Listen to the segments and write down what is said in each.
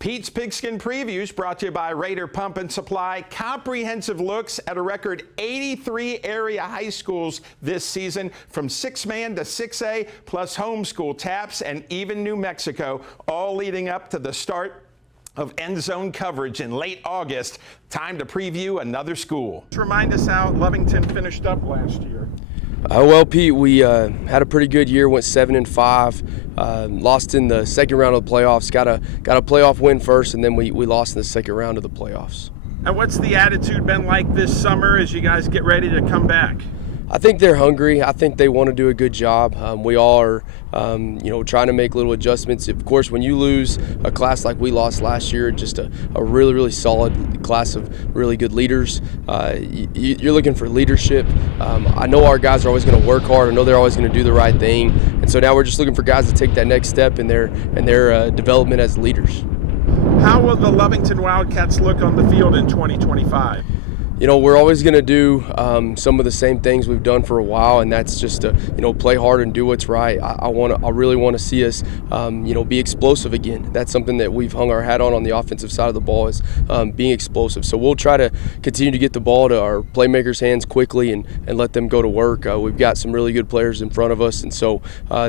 Pete's Pigskin Previews brought to you by Raider Pump and Supply. Comprehensive looks at a record 83 area high schools this season, from 6-man to 6A, plus homeschool taps and even New Mexico, all leading up to the start of end zone coverage in late August. Time to preview another school. Remind us how Lovington finished up last year. Well, Pete, we had a pretty good year. Went 7-5. Lost in the second round of the playoffs. Got a playoff win first, and then we lost in the second round of the playoffs. And what's the attitude been like this summer as you guys get ready to come back? I think they're hungry. I think they want to do a good job. We all are, trying to make little adjustments. Of course, when you lose a class like we lost last year, just a really, really solid class of really good leaders, you're looking for leadership. I know our guys are always going to work hard. I know they're always going to do the right thing. And so now we're just looking for guys to take that next step in their development as leaders. How will the Lovington Wildcats look on the field in 2025? We're always going to do some of the same things we've done for a while, and that's just to, play hard and do what's right. I really want to see us, be explosive again. That's something that we've hung our hat on the offensive side of the ball, is being explosive. So we'll try to continue to get the ball to our playmakers' hands quickly and let them go to work. We've got some really good players in front of us, and so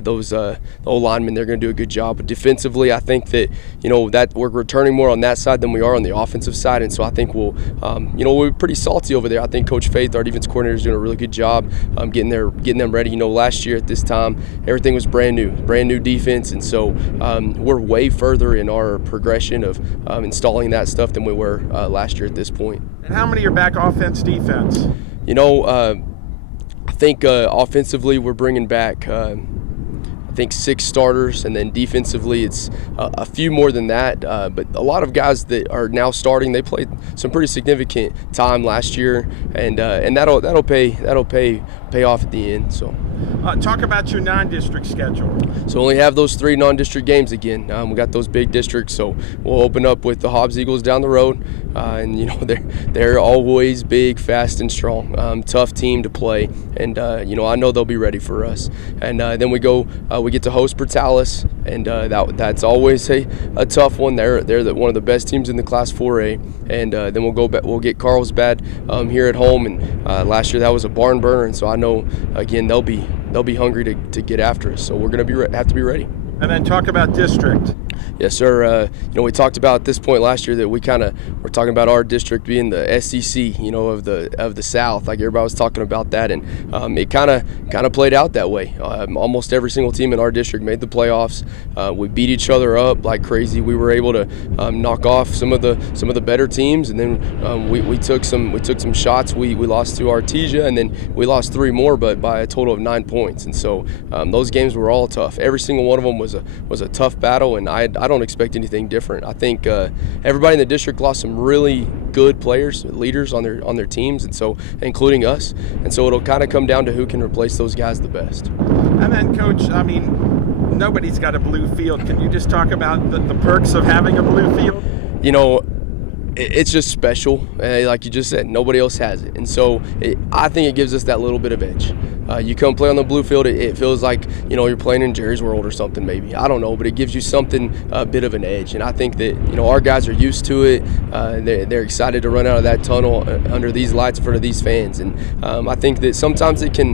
those O-linemen, they're going to do a good job. But defensively, I think that, that we're returning more on that side than we are on the offensive side, and so I think we're pretty salty over there. I think Coach Faith, our defense coordinator, is doing a really good job getting them ready. Last year at this time, everything was brand new defense, and so we're way further in our progression of installing that stuff than we were last year at this point. And how many are back offense, defense? I think offensively we're bringing back I think 6 starters, and then defensively it's a few more than that. But a lot of guys that are now starting, they played some pretty significant time last year, and that'll pay off at the end. So. Talk about your non-district schedule. So only have those 3 non-district games again. We got those big districts, so we'll open up with the Hobbs Eagles down the road, and they're always big, fast, and strong. Tough team to play, and I know they'll be ready for us. And then we get to host Portales, and that's always a tough one. They're one of the best teams in the Class 4A, and then we'll get Carlsbad here at home. And last year that was a barn burner, and so I know again they'll be hungry to get after us. So we're going to have to be ready. And then talk about district. Yes, sir. We talked about at this point last year that we're talking about our district being the SEC, of the South, like everybody was talking about that, and it kind of played out that way. Almost every single team in our district made the playoffs. We beat each other up like crazy. We were able to knock off some of the better teams, and then we took some shots. We lost to Artesia, and then we lost 3 more, but by a total of 9 points. And so those games were all tough. Every single one of them was a tough battle, and I don't expect anything different. I think everybody in the district lost some really good players, leaders on their teams, and so including us. And so it'll kind of come down to who can replace those guys the best. And then, Coach, nobody's got a blue field. Can you just talk about the perks of having a blue field? It's just special. Like you just said, nobody else has it. And so I think it gives us that little bit of edge. You come play on the blue field, it feels like, you're playing in Jerry's World or something maybe. I don't know, but it gives you something, a bit of an edge. And I think that, our guys are used to it. They're excited to run out of that tunnel under these lights in front of these fans. And I think that sometimes it can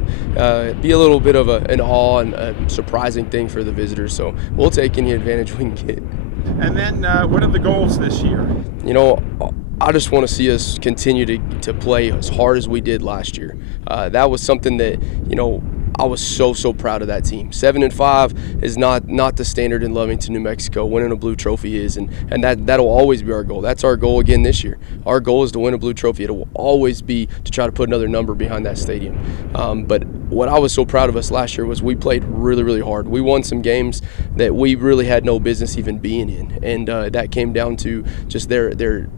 be a little bit of an awe and a surprising thing for the visitors. So we'll take any advantage we can get. And then what are the goals this year? I just want to see us continue to play as hard as we did last year. That was something that, I was so proud of that team. 7-5 is not the standard in Lovington, New Mexico. Winning a blue trophy is, and that'll always be our goal. That's our goal again this year. Our goal is to win a blue trophy. It will always be to try to put another number behind that stadium. But what I was so proud of us last year was we played really, really hard. We won some games that we really had no business even being in, and that came down to just their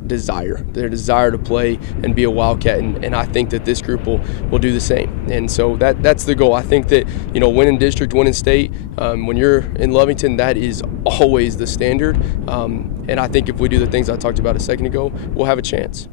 desire to play and be a Wildcat, and I think that this group will do the same. And so that's the goal. I think that winning district, winning state, when you're in Lovington, that is always the standard. And I think if we do the things I talked about a second ago, we'll have a chance.